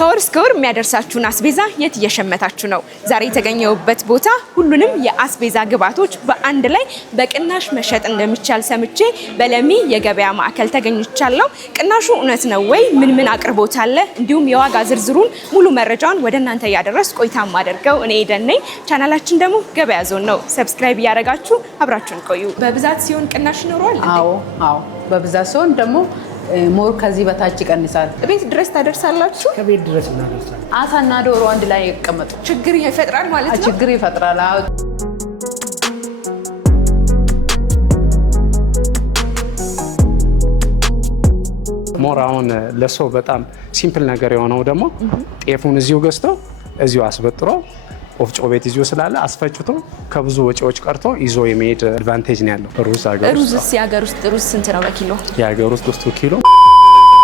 ከወር እስከ ወር የሚያደርሳችሁን አስቤዛ የት እየሸመታችሁ ነው? ዛሬ የተገኘሁበት ቦታ ሁሉንም የአስቤዛ ግብዓቶች በአንድ ላይ በቅናሽ መሸጥ እንደሚቻል ሰምቼ በለሚ የገበያ ማዕከል ተገኝቻለሁ። ቅናሹ እውነት ነው ወይ? ምን አቅርቦት አለ? እንዲሁም የዋጋ ዝርዝሩን ሙሉ መረጃውን ወደ እናንተ እያደረስኩ ቆይታ ማደርገው እኔ ኤደን ነኝ። ቻናላችን ደግሞ ገበያ ዞን ነው። ሰብስክራይብ እያደረጋችሁ አብራችሁን ቆዩ። በብዛት ሲሆን ቅናሽ ይኖረዋል? አዎ በብዛት ሲሆን ደግሞ ሞር ከዚህ በታች ይቀንሳል። ቤት ድረስ ታደርሳላችሁ? ከቤት ድረስ እናደርሳለን። አሳና ዶሮ አንድ ላይ ይቀመጡ። ችግር ይፈጥራል ማለት ነው? ችግር ይፈጥራል። አዎ ሞር አሁን ለሰው በጣም ሲምፕል ነገር የሆነው ደግሞ ጤፉን እዚሁ ገዝተው እዚሁ አስበጥሮ ወፍጮ ቤት ይዞ ስላለ አስፈጭቶ ከብዙ ወጪዎች ቀርቶ ይዞ የመሄድ አድቫንቴጅ ነው ያለው። ሩዝስ የሀገር ውስጥ ሩዝ ስንት ነው በኪሎ? የሀገር ውስጥ 2 ኪሎ።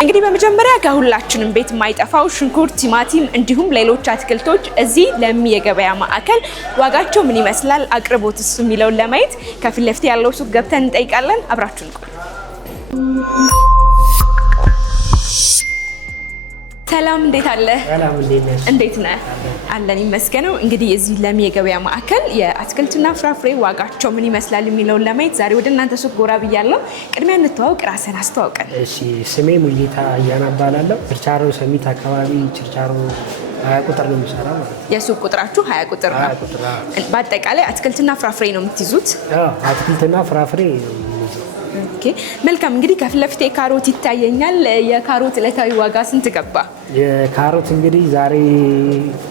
እንግዲህ በመጀመሪያ ከሁላችንም ቤት የማይጠፋው ሽንኩርት፣ ቲማቲም እንዲሁም ሌሎች አትክልቶች እዚህ ለሚ የገበያ ማዕከል ዋጋቸው ምን ይመስላል፣ አቅርቦትስ የሚለውን ለማየት ከፊት ለፊት ያለው ሱቅ ገብተን እንጠይቃለን። አብራችሁን ቆዩ። ሰላም፣ እንዴት አለ? ሰላም፣ እንዴት ነህ? አለን ይመስገነው። እንግዲህ እዚህ ለሚ የገበያ ማዕከል የአትክልትና ፍራፍሬ ዋጋቸው ምን ይመስላል የሚለውን ለማየት ዛሬ ወደ እናንተ ሱቅ ጎራ ብያለሁ። ቅድሚያ እንተዋወቅ፣ ራስን አስተዋውቀን። እሺ፣ ስሜ ሙሉጌታ አያና እባላለሁ። ችርቻሮ ሰሚት አካባቢ ችርቻሮ 20 ቁጥር ነው የሚሰራው ማለት ነው። የሱቅ ቁጥራችሁ 20 ቁጥር ነው? 20 ቁጥር። በአጠቃላይ አትክልትና ፍራፍሬ ነው የምትይዙት? አትክልትና ፍራፍሬ ነው። ኦኬ፣ መልካም። እንግዲህ ከፊት ለፊቴ ካሮት ይታየኛል። የካሮት ዕለታዊ ዋጋ ስንት ገባ? የካሮት እንግዲህ ዛሬ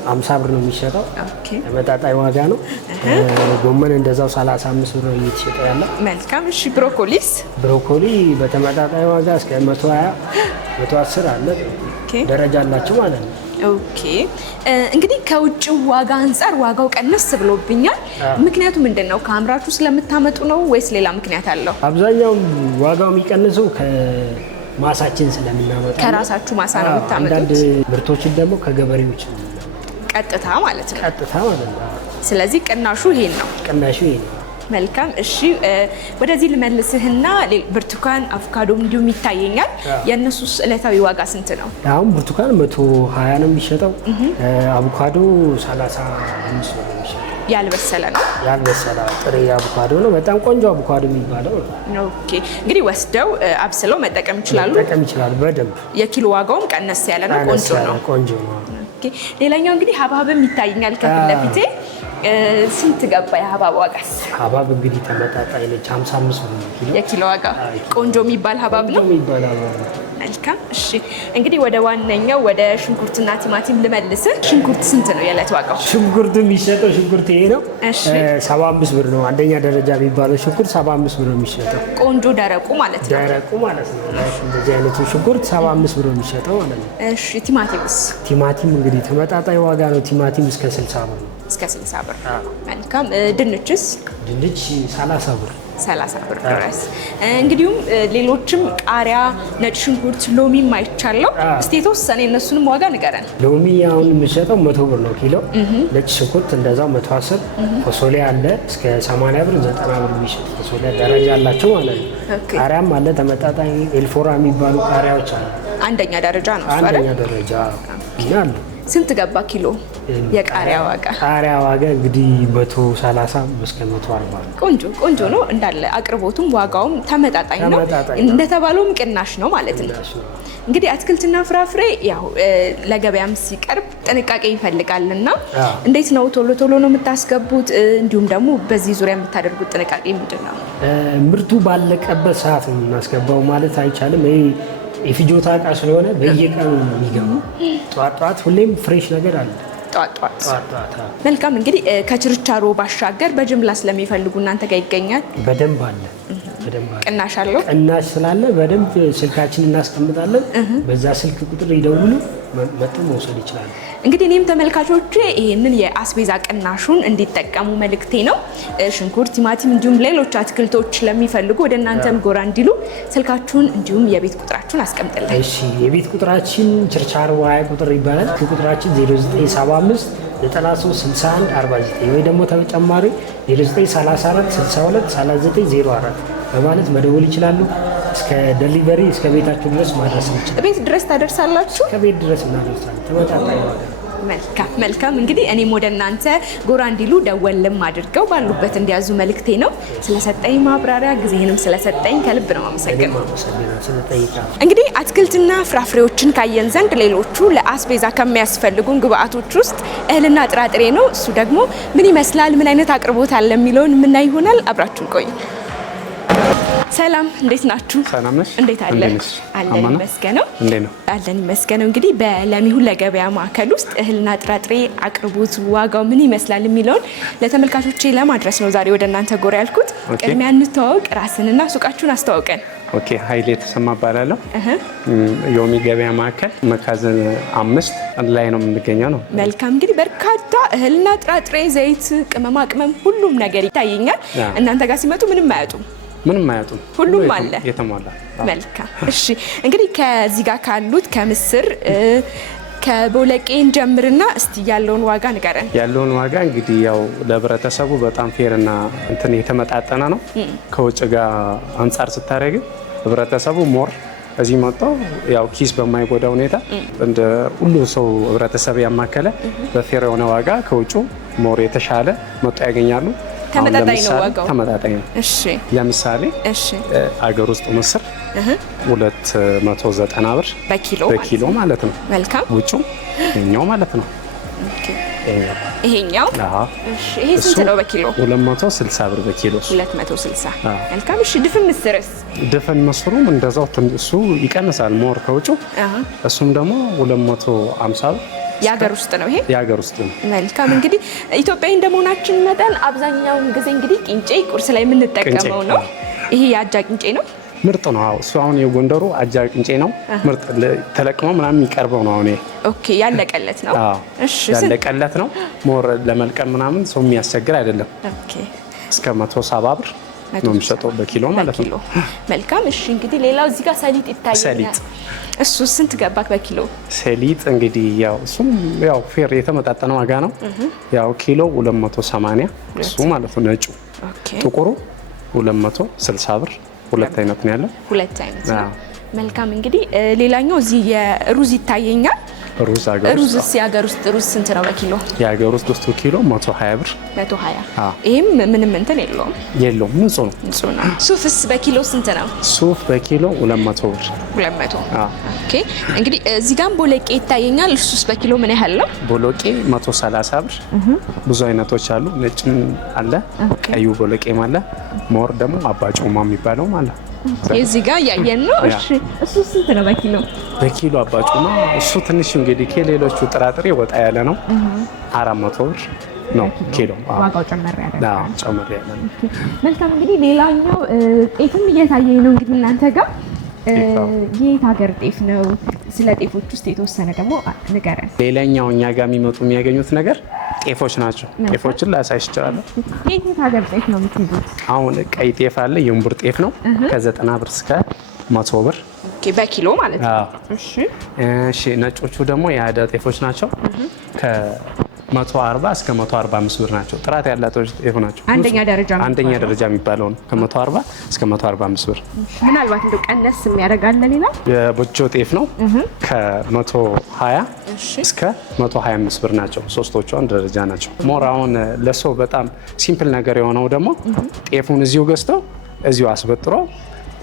50 ብር ነው የሚሸጠው። ኦኬ፣ ተመጣጣኝ ዋጋ ነው። ጎመን እንደዛው 35 ብር ነው እየተሸጠ ያለው። መልካም። እሺ፣ ብሮኮሊስ? ብሮኮሊ በተመጣጣኝ ዋጋ እስከ 120 110 አለ። ደረጃ አላቸው ማለት ነው። ኦኬ፣ እንግዲህ ከውጭ ዋጋ አንጻር ዋጋው ቀነስ ብሎብኛል። ምክንያቱ ምንድን ነው? ከአምራቹ ስለምታመጡ ነው ወይስ ሌላ ምክንያት አለው? አብዛኛው ዋጋው የሚቀንሰው ከማሳችን ስለምናመጣ፣ ከራሳችሁ ማሳ ነው የምታመጡት? አንዳንድ ምርቶችን ደግሞ ከገበሬዎች ቀጥታ ማለት ነው? ቀጥታ ማለት ነው። ስለዚህ ቅናሹ ይሄን ነው? ቅናሹ ይሄን ነው። መልካም። እሺ፣ ወደዚህ ልመልስህና ብርቱካን፣ አቮካዶ እንዲሁም ይታየኛል። የእነሱስ ዕለታዊ ዋጋ ስንት ነው? አሁን ብርቱካን 120 ነው የሚሸጠው። አቮካዶ 35 ነው የሚሸጠው። ያልበሰለ ነው? ያልበሰለ ጥሬ አቮካዶ ነው። በጣም ቆንጆ አቮካዶ የሚባለው ነው። ኦኬ፣ እንግዲህ ወስደው አብስለው መጠቀም ይችላሉ? መጠቀም ይችላሉ በደንብ። የኪሎ ዋጋውም ቀነስ ያለ ነው? ቆንጆ ነው። ኦኬ፣ ሌላኛው እንግዲህ ሀብሀብም ይታየኛል ከፊት ለፊቴ። ስንት ገባ የሀብሀብ ዋጋስ? ሀብሀብ እንግዲህ ተመጣጣኝ ነች፣ 55 ብር ነው ኪሎ። የኪሎ ዋጋ ቆንጆ የሚባል ሀብሀብ ነው? መልካም። እሺ፣ እንግዲህ ወደ ዋነኛው ወደ ሽንኩርትና ቲማቲም ልመልስህ። ሽንኩርት ስንት ነው የዕለት ዋጋው? ሽንኩርት የሚሸጠው ሽንኩርት ይሄ ነው። 75 ብር ነው። አንደኛ ደረጃ የሚባለው ሽንኩርት 75 ብር ነው የሚሸጠው። ቆንጆ ደረቁ ማለት ነው? ደረቁ ማለት ነው። እንደዚህ አይነቱ ሽንኩርት 75 ብር ነው የሚሸጠው ማለት ነው። እሺ፣ ቲማቲምስ? ቲማቲም እንግዲህ ተመጣጣኝ ዋጋ ነው። ቲማቲም እስከ 60 ብር ነው። እስከ 60 ብር። መልካም። ድንችስ? ድንች 30 ብር 30 ብር ድረስ። እንግዲሁም ሌሎችም ቃሪያ፣ ነጭ ሽንኩርት፣ ሎሚም አይቻለው። እስቲ የተወሰነ የእነሱንም ዋጋ ንገረን። ሎሚ አሁን የሚሸጠው 100 ብር ነው ኪሎ። ነጭ ሽንኩርት እንደዛው 110። ፎሶሊያ አለ እስከ 80 ብር 90 ብር የሚሸጥ ፎሶሊያ ደረጃ አላቸው ማለት ነው። ቃሪያም አለ ተመጣጣኝ ኤልፎራ የሚባሉ ቃሪያዎች አሉ። አንደኛ ደረጃ ነው? አንደኛ ደረጃ ይላል። ስንት ገባ ኪሎ የቃሪያ ዋጋ? ቃሪያ ዋጋ እንግዲህ 130 እስከ 140 ነው። ቆንጆ ነው እንዳለ። አቅርቦቱም ዋጋውም ተመጣጣኝ ነው። እንደተባለውም ቅናሽ ነው ማለት ነው። እንግዲህ አትክልትና ፍራፍሬ ያው ለገበያም ሲቀርብ ጥንቃቄ ይፈልጋልና እንዴት ነው? ቶሎ ነው የምታስገቡት? እንዲሁም ደግሞ በዚህ ዙሪያ የምታደርጉት ጥንቃቄ ምንድን ነው? ምርቱ ባለቀበት ሰዓት ነው የምናስገባው ማለት አይቻልም። የፍጆታ እቃ ስለሆነ በየቀኑ ነው የሚገባው። ጠዋት ሁሌም ፍሬሽ ነገር አለ። ጠዋት። መልካም። እንግዲህ ከችርቻሮ ባሻገር በጅምላ ስለሚፈልጉ እናንተ ጋር ይገኛል? በደንብ አለ። ቅናሽ አለው? ቅናሽ ስላለ በደንብ ስልካችን እናስቀምጣለን። በዛ ስልክ ቁጥር ይደውሉ መጥተው መውሰድ ይችላሉ። እንግዲህ እኔም ተመልካቾቼ ይሄንን የአስቤዛ ቅናሹን እንዲጠቀሙ መልእክቴ ነው። ሽንኩርት፣ ቲማቲም እንዲሁም ሌሎች አትክልቶች ለሚፈልጉ ወደ እናንተም ጎራ እንዲሉ ስልካችሁን እንዲሁም የቤት ቁጥራችሁን አስቀምጥልኝ። እሺ፣ የቤት ቁጥራችን ችርቻሮ 20 ቁጥር ይባላል። ቁጥራችን 0975 93 61 49 ወይ ደግሞ ተጨማሪ 0934 62 39 04 በማለት መደወል ይችላሉ። እስከ ዴሊቨሪ እስከ ቤታችሁ ድረስ ማድረስ እንችላለን። ቤት ድረስ ታደርሳላችሁ? ከቤት ድረስ እናደርሳለን። ተመጣጣኝ ዋጋ። መልካም እንግዲህ እኔም ወደ እናንተ ጎራ እንዲሉ ደወልም አድርገው ባሉበት እንዲያዙ መልእክቴ ነው። ስለሰጠኝ ማብራሪያ ጊዜህንም ስለሰጠኝ ከልብ ነው አመሰግናለሁ። እንግዲህ አትክልትና ፍራፍሬዎችን ካየን ዘንድ ሌሎቹ ለአስቤዛ ከሚያስፈልጉን ግብአቶች ውስጥ እህልና ጥራጥሬ ነው። እሱ ደግሞ ምን ይመስላል፣ ምን አይነት አቅርቦት አለ የሚለውን የምናይ ይሆናል። አብራችሁን ቆዩ። ሰላም፣ እንዴት ናችሁ? ሰላም ነሽ? እንዴት አለ? አለን ይመስገነው። እንዴት ነው? አለን ይመስገነው። እንግዲህ በለሚ ሁለገበያ ማዕከል ውስጥ እህልና ጥራጥሬ አቅርቦት፣ ዋጋው ምን ይመስላል የሚለውን ለተመልካቾቼ ለማድረስ ነው ዛሬ ወደ እናንተ ጎራ ያልኩት። ቅድሚያ እንተዋወቅ፣ ራስንና ሱቃችሁን አስተዋውቀን። ኦኬ፣ ኃይሌ ተሰማ እባላለሁ። ዮሚ ገበያ ማዕከል መጋዘን 5 ላይ ነው የምንገኘው ነው። መልካም እንግዲህ በርካታ እህልና ጥራጥሬ፣ ዘይት፣ ቅመማ ቅመም ሁሉም ነገር ይታየኛል። እናንተ ጋር ሲመጡ ምንም አያጡም? ምንም አያጡም፣ ሁሉም አለ የተሟላ። መልካም እሺ፣ እንግዲህ ከዚህ ጋር ካሉት ከምስር ከቦለቄ እንጀምርና እስቲ ያለውን ዋጋ ንገረን። ያለውን ዋጋ እንግዲህ ያው ለህብረተሰቡ በጣም ፌርና እንትን የተመጣጠነ ነው። ከውጭ ጋር አንጻር ስታደርግ ህብረተሰቡ ሞር እዚህ መጥተው ያው ኪስ በማይጎዳ ሁኔታ እንደ ሁሉ ሰው ህብረተሰብ ያማከለ በፌር የሆነ ዋጋ ከውጭ ሞር የተሻለ መጥቶ ያገኛሉ። ተመጣጣኝ ነው ዋጋው? ተመጣጣኝ ነው። እሺ፣ ለምሳሌ አገር ውስጥ ምስር 290 ብር በኪሎ ማለት ነው። መልካም። ውጭ ይሄኛው ማለት ነው። ኦኬ፣ ይሄኛው እሺ፣ ይሄ ስንት ነው በኪሎ? 260 ብር በኪሎ። 260። መልካም። እሺ፣ ድፍን ምስርስ? ድፍን ምስሩም እንደዛው እሱ ይቀንሳል ሞር ከውጭ። እሱም ደግሞ 250 ብር። የሀገር ውስጥ ነው ይሄ? የሀገር ውስጥ ነው። መልካም። እንግዲህ ኢትዮጵያዊ እንደመሆናችን መጠን አብዛኛውን ጊዜ እንግዲህ ቅንጬ ቁርስ ላይ የምንጠቀመው ነው። ይሄ የአጃ ቅንጬ ነው? ምርጥ ነው። አዎ፣ እሱ አሁን የጎንደሩ አጃ ቅንጬ ነው። ምርጥ ተለቅሞ ምናምን የሚቀርበው ነው አሁን። ኦኬ፣ ያለቀለት ነው? እሺ፣ ያለቀለት ነው። ሞር ለመልቀም ምናምን ሰው የሚያስቸግር አይደለም። ኦኬ፣ እስከ 170 ብር ነው የሚሸጠው በኪሎ ማለት ነው። መልካም። እሺ፣ እንግዲህ ሌላው እዚህ ጋር ሰሊጥ ይታያል። ሰሊጥ እሱ ስንት ገባክ በኪሎ? ሰሊጥ እንግዲህ ያው እሱም ያው ፌር የተመጣጠነ ዋጋ ነው። ያው ኪሎ 280 እሱ ማለት ነው። ነጩ ጥቁሩ 260 ብር። ሁለት አይነት ነው ያለው። ሁለት አይነት ነው። መልካም። እንግዲህ ሌላኛው እዚህ የሩዝ ይታየኛል። ሩዝ የሀገር ውስጥ ሩዝ ስንት ነው በኪሎ? የሀገር ውስጥ ኪሎ 120 ብር። 120። ይሄም ምንም እንትን የለውም? ንጹህ ነው። ሱፍስ በኪሎ ስንት ነው? ሱፍ በኪሎ 200 ብር። 200። ኦኬ። እንግዲህ እዚህ ጋር ቦለቄ ይታየኛል። እሱስ በኪሎ ምን ያህል ነው? ቦለቄ 130 ብር። ብዙ አይነቶች አሉ። ነጭም አለ፣ ቀዩ ቦለቄም አለ። ሞር ደግሞ አባጮማ የሚባለው ማለት እዚህ ጋር ያየን ነው። እሺ፣ እሱ ስንት ነው በኪሎ? በኪሎ አባጮማ እሱ ትንሽ እንግዲህ ከሌሎቹ ጥራጥሬ ወጣ ያለ ነው። 400 ብር ነው ኪሎ። ዋጋው ጨመር ያለ ነው። መልካም። እንግዲህ ሌላኛው ጤፍም እየታየኝ ነው እንግዲህ እናንተ ጋር የት ሀገር ጤፍ ነው? ስለ ጤፎች ውስጥ የተወሰነ ደግሞ ንገረን። ሌላኛው እኛ ጋር የሚያገኙት ነገር ጤፎች ናቸው። ጤፎችን ላሳይሽ እችላለሁ። የት ሀገር ጤፍ ነው የምትይዙት? አሁን ቀይ ጤፍ አለ፣ የእምቡር ጤፍ ነው። ከ90 ብር እስከ 100 ብር በኪሎ ማለት ነው። እሺ፣ ነጮቹ ደግሞ የአዳ ጤፎች ናቸው። ከ140 እስከ 145 ብር ናቸው። ጥራት ያላቸው ጤፍ ናቸው። አንደኛ ደረጃ የሚባለው ነው። ከ140 እስከ 145 ብር። ምናልባት እንደው ቀነስ የሚያደርጋል ሌላ የቦጆ ጤፍ ነው። ከ120 እስከ 125 ብር ናቸው። ሶስቶቹ አንድ ደረጃ ናቸው። ሞር አሁን ለሰው በጣም ሲምፕል ነገር የሆነው ደግሞ ጤፉን እዚሁ ገዝተው እዚሁ አስበጥሮ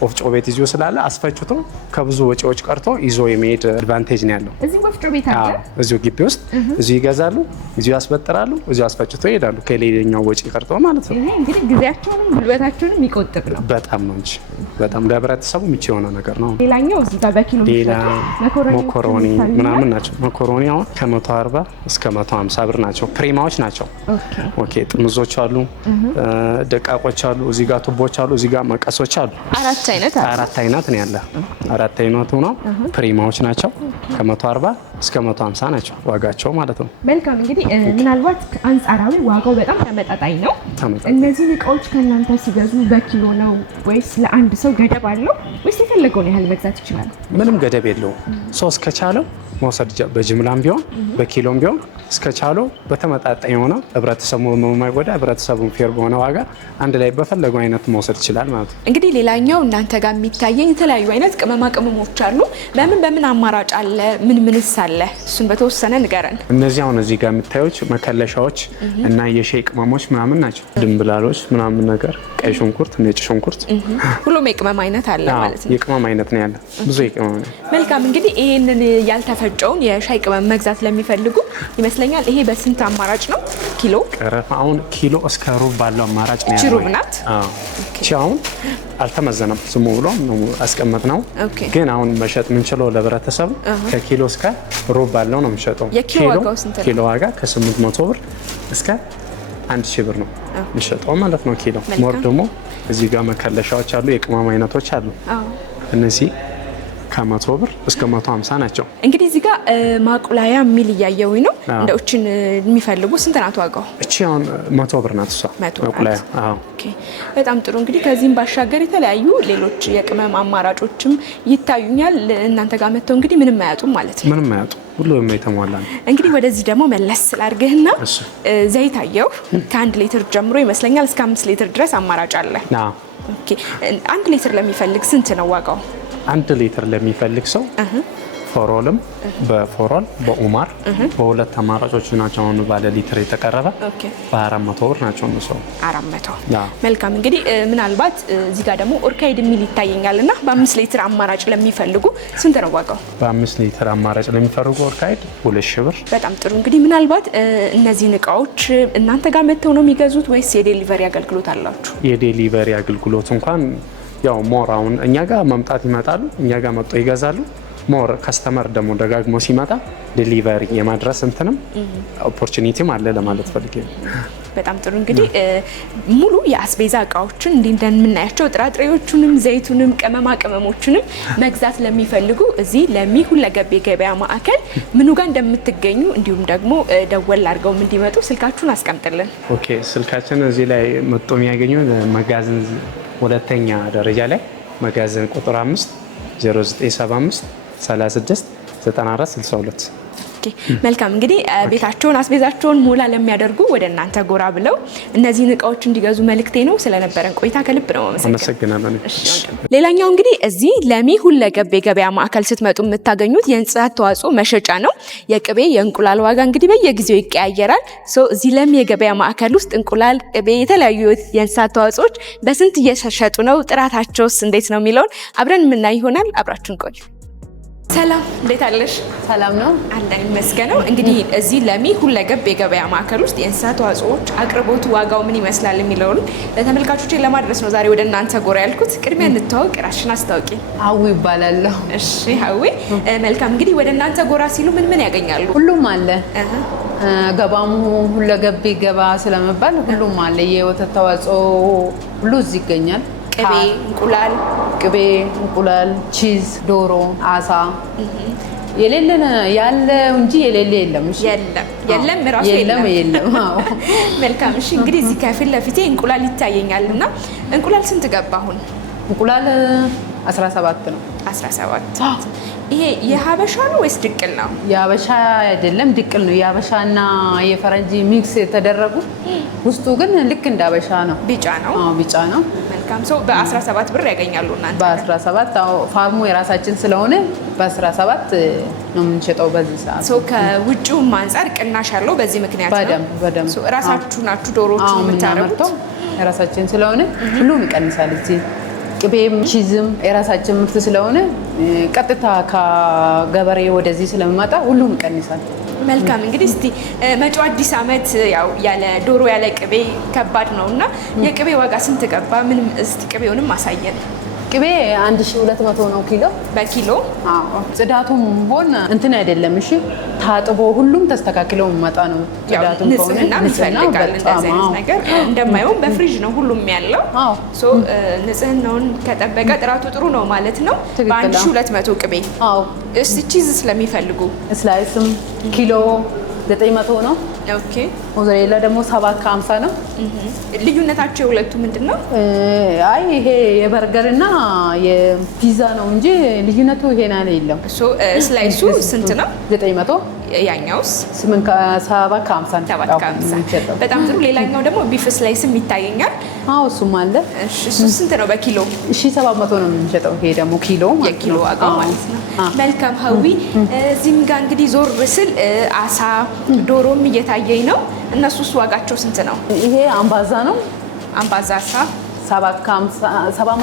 ወፍጮ ቤት ይዞ ስላለ አስፈጭቶ ከብዙ ወጪዎች ቀርቶ ይዞ የመሄድ አድቫንቴጅ ነው ያለው። እዚህ ወፍጮ ቤት አለ፣ እዚሁ ግቢ ውስጥ እዚሁ ይገዛሉ፣ እዚሁ ያስበጥራሉ፣ እዚሁ አስፈጭቶ ይሄዳሉ። ከሌላኛው ወጪ ቀርቶ ማለት ነው። ይሄ እንግዲህ ጊዜያቸውንም ጉልበታቸውንም የሚቆጥብ ነው። በጣም ነው እንጂ በጣም ለህብረተሰቡ ምቹ የሆነ ነገር ነው። ሌላኛው እዚህ ጋር በኪሎ ሌላ መኮሮኒ ምናምን ናቸው። መኮሮኒ አሁን ከ140 እስከ 150 ብር ናቸው። ፕሪማዎች ናቸው። ኦኬ፣ ጥምዞች አሉ፣ ደቃቆች አሉ፣ እዚህ ጋር ቱቦች አሉ፣ እዚህ ጋር መቀሶች አሉ። አራት አይነት ነው ያለ። አራት አይነቱ ነው። ፕሪማዎች ናቸው። ከ140 እስከ 150 ናቸው ዋጋቸው ማለት ነው። መልካም። እንግዲህ ምናልባት አንጻራዊ ዋጋው በጣም ተመጣጣኝ ነው። እነዚህ እቃዎች ከእናንተ ሲገዙ በኪሎ ነው ወይስ ለአንድ ሰው ገደብ አለው ወይስ የፈለገውን ያህል መግዛት ይችላል? ምንም ገደብ የለውም። ሰው እስከቻለው መውሰድ በጅምላም ቢሆን በኪሎም ቢሆን እስከቻሉ በተመጣጣኝ ሆነ ህብረተሰቡ የማይጎዳ ህብረተሰቡን ፌር በሆነ ዋጋ አንድ ላይ በፈለገው አይነት መውሰድ ይችላል ማለት ነው። እንግዲህ ሌላኛው እናንተ ጋር የሚታየኝ የተለያዩ አይነት ቅመማ ቅመሞች አሉ። በምን አማራጭ አለ? ምንስ አለ? እሱን በተወሰነ ንገረን። እነዚህ አሁን እዚህ ጋር የምታዩት መከለሻዎች እና የሻይ ቅመሞች ምናምን ናቸው። ድንብላሎች ምናምን ነገር፣ ቀይ ሽንኩርት፣ ነጭ ሽንኩርት፣ ሁሉም የቅመም አይነት አለ ማለት ነው። የቅመም አይነት ነው ያለ፣ ብዙ የቅመም አይነት። መልካም እንግዲህ ይሄንን ያልተፈጨውን የሻይ ቅመም መግዛት ለሚፈልጉ ይመስለኛል ይሄ በስንት አማራጭ ነው ኪሎ? ቀረፋ አሁን ኪሎ እስከ ሩብ ባለው አማራጭ ነው ያለው። ሩብ ናት። አሁን አልተመዘነም፣ ዝም ብሎ ነው አስቀመጥ ነው። ግን አሁን መሸጥ የምንችለው ለህብረተሰቡ ከኪሎ እስከ ሩብ ባለው ነው የምንሸጠው። የኪሎ ዋጋው ስንት ነው? ኪሎ ዋጋ ከ800 ብር እስከ 1000 ብር ነው የምንሸጠው ማለት ነው ኪሎ። ሞር ደግሞ እዚህ ጋር መከለሻዎች አሉ፣ የቅመም አይነቶች አሉ። እነዚህ ከ100 ብር እስከ 150 ናቸው። እንግዲህ እዚህ ጋር ማቁላያ የሚል እያየው ነው። እንደው እቺን የሚፈልጉ ስንት ናት ዋጋው? እቺ አሁን 100 ብር ናት እሷ ማቁላያ። ኦኬ በጣም ጥሩ። እንግዲህ ከዚህም ባሻገር የተለያዩ ሌሎች የቅመም አማራጮችም ይታዩኛል። እናንተ ጋር መጥተው እንግዲህ ምንም አያጡም ማለት ነው? ምንም አያጡ፣ ሁሉም የተሟላ ነው። እንግዲህ ወደዚህ ደግሞ መለስ ስላርግህና ዘይት አየው ከ1 ሊትር ጀምሮ ይመስለኛል እስከ 5 ሊትር ድረስ አማራጭ አለ። ኦኬ 1 ሊትር ለሚፈልግ ስንት ነው ዋጋው? 1 ሊትር ለሚፈልግ ሰው ፎሮልም በፎሮል በኡማር በሁለት አማራጮች ናቸው። አሁን ባለ ሊትር የተቀረበ በ400 ብር ናቸው እነሱ 400። መልካም እንግዲህ ምናልባት እዚህ ጋር ደግሞ ኦርካይድ የሚል ይታየኛልና በ5 ሊትር አማራጭ ለሚፈልጉ ስንት ነው ዋጋው? በ5 ሊትር አማራጭ ለሚፈልጉ ኦርካይድ 2000 ብር። በጣም ጥሩ። እንግዲህ ምናልባት እነዚህን እቃዎች እናንተ ጋር መጥተው ነው የሚገዙት ወይስ የዴሊቨሪ አገልግሎት አላችሁ? የዴሊቨሪ አገልግሎት እንኳን ያው ሞር አሁን እኛ ጋር መምጣት ይመጣሉ፣ እኛ ጋር መጥተው ይገዛሉ። ሞር ከስተመር ደግሞ ደጋግሞ ሲመጣ ዴሊቨሪ የማድረስ እንትንም ኦፖርቹኒቲም አለ ለማለት ፈልጌ ነው። በጣም ጥሩ። እንግዲህ ሙሉ የአስቤዛ እቃዎችን እንዲህ እንደምናያቸው ጥራጥሬዎቹንም፣ ዘይቱንም፣ ቅመማ ቅመሞቹንም መግዛት ለሚፈልጉ እዚህ ለሚ ሁለገብ የገበያ ማዕከል ምኑ ጋር እንደምትገኙ እንዲሁም ደግሞ ደወል አድርገው እንዲመጡ ስልካችሁን አስቀምጥልን። ኦኬ ስልካችን እዚህ ላይ መጥቶ የሚያገኙ መጋዘን ሁለተኛ ደረጃ ላይ መጋዘን ቁጥር 5 0975 36 94 62። መልካም እንግዲህ ቤታቸውን አስቤዛቸውን ሞላ ለሚያደርጉ ወደ እናንተ ጎራ ብለው እነዚህን እቃዎች እንዲገዙ መልእክቴ ነው። ስለነበረን ቆይታ ከልብ ነው አመሰግናለሁ። ሌላኛው እንግዲህ እዚህ ለሚ ሁለገብ የገበያ ማዕከል ስትመጡ የምታገኙት የእንስሳት ተዋጽኦ መሸጫ ነው። የቅቤ የእንቁላል ዋጋ እንግዲህ በየጊዜው ይቀያየራል። እዚህ ለሚ የገበያ ማዕከል ውስጥ እንቁላል፣ ቅቤ፣ የተለያዩ የእንስሳት ተዋጽኦች በስንት እየተሸጡ ነው፣ ጥራታቸውስ እንዴት ነው የሚለውን አብረን የምናይ ይሆናል። አብራችሁን ቆዩ። ሰላም እንዴት አለሽ? ሰላም ነው አለን ይመስገነው። እንግዲህ እዚህ ለሚ ሁለገብ የገበያ ማዕከል ውስጥ የእንስሳት ተዋጽኦዎች አቅርቦቱ ዋጋው ምን ይመስላል የሚለውን ለተመልካቾች ለማድረስ ነው ዛሬ ወደ እናንተ ጎራ ያልኩት። ቅድሚያ እንተዋወቅ፣ ራስሽን አስታውቂ። ሀዊ ይባላለሁ። እሺ ሀዊ፣ መልካም እንግዲህ ወደ እናንተ ጎራ ሲሉ ምን ያገኛሉ? ሁሉም አለ። ገባሙ ሁለገብ ገባ ስለመባል ሁሉም አለ። የወተት ተዋጽኦ ሁሉ እዚህ ይገኛል። ቅቤ፣ እንቁላል፣ ቺዝ፣ ዶሮ፣ አሳ የሌለን ያለ እንጂ የሌለ የለም። እሺ የለም ራሱ የለም። አዎ መልካም። እሺ እንግዲህ እዚህ ከፊት ለፊቴ እንቁላል ይታየኛልና እንቁላል ስንት ገባ አሁን? እንቁላል 17 ነው። 17። ይሄ የሀበሻ ነው ወይስ ድቅል ነው? የሀበሻ አይደለም ድቅል ነው። የሀበሻና የፈረንጅ ሚክስ የተደረጉ ውስጡ ግን ልክ እንደ ሀበሻ ነው። ቢጫ ነው። አዎ ቢጫ ነው። መልካም። በ17 ብር ያገኛሉ እናንተ? በ17። አዎ ፋርሙ የራሳችን ስለሆነ በ17 ነው የምንሸጠው በዚህ ሰዓት። ከውጭውም አንጻር ቅናሽ ያለው በዚህ ምክንያት ነው። በደምብ ራሳችሁ ናችሁ ዶሮዎቹን የምታረቡት? የራሳችን ስለሆነ ሁሉም ይቀንሳል እዚህ። ቅቤም ቺዝም የራሳችን ምርት ስለሆነ ቀጥታ ከገበሬ ወደዚህ ስለሚመጣ ሁሉም ይቀንሳል። መልካም እንግዲህ እስቲ መጪው አዲስ ዓመት ያው ያለ ዶሮ ያለ ቅቤ ከባድ ነውና የቅቤ ዋጋ ስንት ገባ? ምንም እስቲ ቅቤውንም አሳየን። ቅቤ 1200 ነው ኪሎ በኪሎ። አዎ ጽዳቱም ሆነ እንትን አይደለም። እሺ ታጥቦ ሁሉም ተስተካክለው መጣ ነው። ጽዳቱም ሆነ ንጽህና ይፈልጋል። እንደዚህ አይነት ነገር እንደማየው በፍሪጅ ነው ሁሉም ያለው። ንጽህናውን ከጠበቀ ጥራቱ ጥሩ ነው ማለት ነው። በ1200 ቅቤ። አዎ እስቲ ቺዝ ስለሚፈልጉ ስላይስም ኪሎ 900 ነው። ኦኬ። ሞዞሬላ ደግሞ 7 ከ50 ነው። ልዩነታቸው የሁለቱ ምንድነው? አይ ይሄ የበርገርና የፒዛ ነው እንጂ ልዩነቱ ይሄ ነው የለም። ስላይሱ ስንት ነው? 900። ያኛውስ 7 ከ50 ነው። 7 ከ50 በጣም ጥሩ። ሌላኛው ደግሞ ቢፍ ስላይስም ይታየኛል። አዎ እሱም አለ። እሺ እሱ ስንት ነው በኪሎ? 1700 ነው የምንሸጠው። ይሄ ደግሞ ኪሎ ማለት ነው። የኪሎ ዋጋ ማለት ነው። መልካም ሀዊ፣ እዚህም ጋር እንግዲህ ዞር ስል አሳ ዶሮም እየታየኝ ነው። እነሱስ ዋጋቸው ስንት ነው? ይሄ አምባዛ ነው። አምባዛ አሳ 700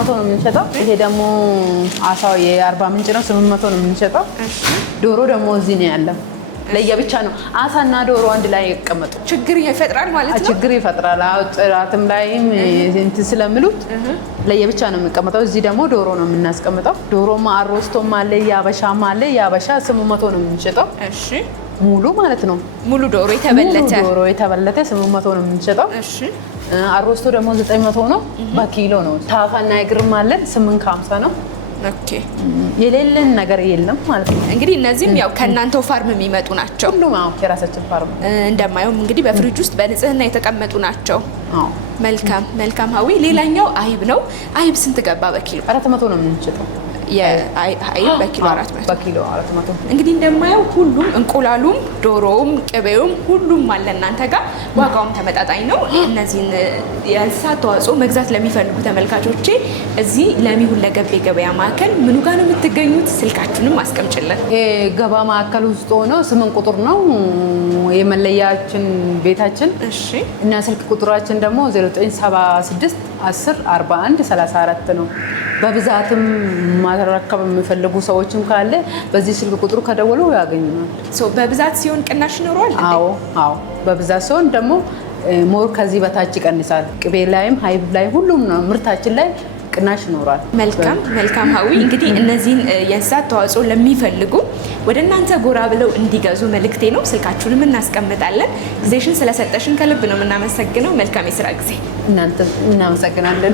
ነው የምንሸጠው። ይሄ ደግሞ አሳው የአርባ ምንጭ ነው 800 ነው የምንሸጠው። ዶሮ ደግሞ እዚህ ነው ያለው። ለየብቻ ነው። አሳና ዶሮ አንድ ላይ ይቀመጡ ችግር ይፈጥራል ማለት ነው። ችግር ይፈጥራል። ጥራትም ላይም እንትን ስለምሉት ለየብቻ ነው የሚቀመጠው። እዚህ ደግሞ ዶሮ ነው የምናስቀምጠው። ዶሮማ አሮስቶም አለ፣ ያበሻም አለ። ያበሻ 800 ነው የምንሸጠው። እሺ ሙሉ ማለት ነው። ሙሉ ዶሮ የተበለተ 800 ነው የምንሸጠው። እሺ አሮስቶ ደግሞ 900 ነው። በኪሎ ነው። ታፋና እግርም አለን 8 ከ50 ነው። ኦኬ። የሌለን ነገር የለም ማለት ነው። እንግዲህ እነዚህም ያው ከእናንተው ፋርም የሚመጡ ናቸው። ሁሉም አዎ የራሳችን ፋርም እንደማየው እንግዲህ በፍሪጅ ውስጥ በንጽህና የተቀመጡ ናቸው። አዎ መልካም መልካም ሀዊ። ሌላኛው አይብ ነው። አይብ ስንት ገባ በኪሎ? 400 ነው የምንሸጠው። የአይብ በኪሎ 400 በኪሎ 400። እንግዲህ እንደማየው ሁሉም እንቁላሉም፣ ዶሮውም፣ ቅቤውም ሁሉም አለ እናንተ ጋር። ዋጋውም ተመጣጣኝ ነው። እነዚህን የእንስሳት ተዋጽኦ መግዛት ለሚፈልጉ ተመልካቾቼ እዚህ ለሚ ሁለገብ የገበያ ማዕከል ምኑ ጋር ነው የምትገኙት? ስልካችሁንም አስቀምጭልን። ገባ ማዕከል ውስጥ ሆኖ 8 ቁጥር ነው የመለያችን ቤታችን። እሺ። እና ስልክ ቁጥራችን ደግሞ 0976 10 41 34 ነው። በብዛትም ማተረከብ የሚፈልጉ ሰዎችም ካለ በዚህ ስልክ ቁጥሩ ከደወሉ ያገኙናል። በብዛት ሲሆን ቅናሽ ይኖረዋል? አዎ በብዛት ሲሆን ደግሞ ሞር ከዚህ በታች ይቀንሳል። ቅቤ ላይም ሀይብ ላይ ሁሉም ነው ምርታችን ላይ ቅናሽ ይኖራል። መልካም መልካም ሀዊ። እንግዲህ እነዚህን የእንስሳት ተዋጽኦ ለሚፈልጉ ወደ እናንተ ጎራ ብለው እንዲገዙ መልእክቴ ነው። ስልካችሁንም እናስቀምጣለን። ጊዜሽን ስለሰጠሽን ከልብ ነው የምናመሰግነው። መልካም የስራ ጊዜ። እናንተ እናመሰግናለን።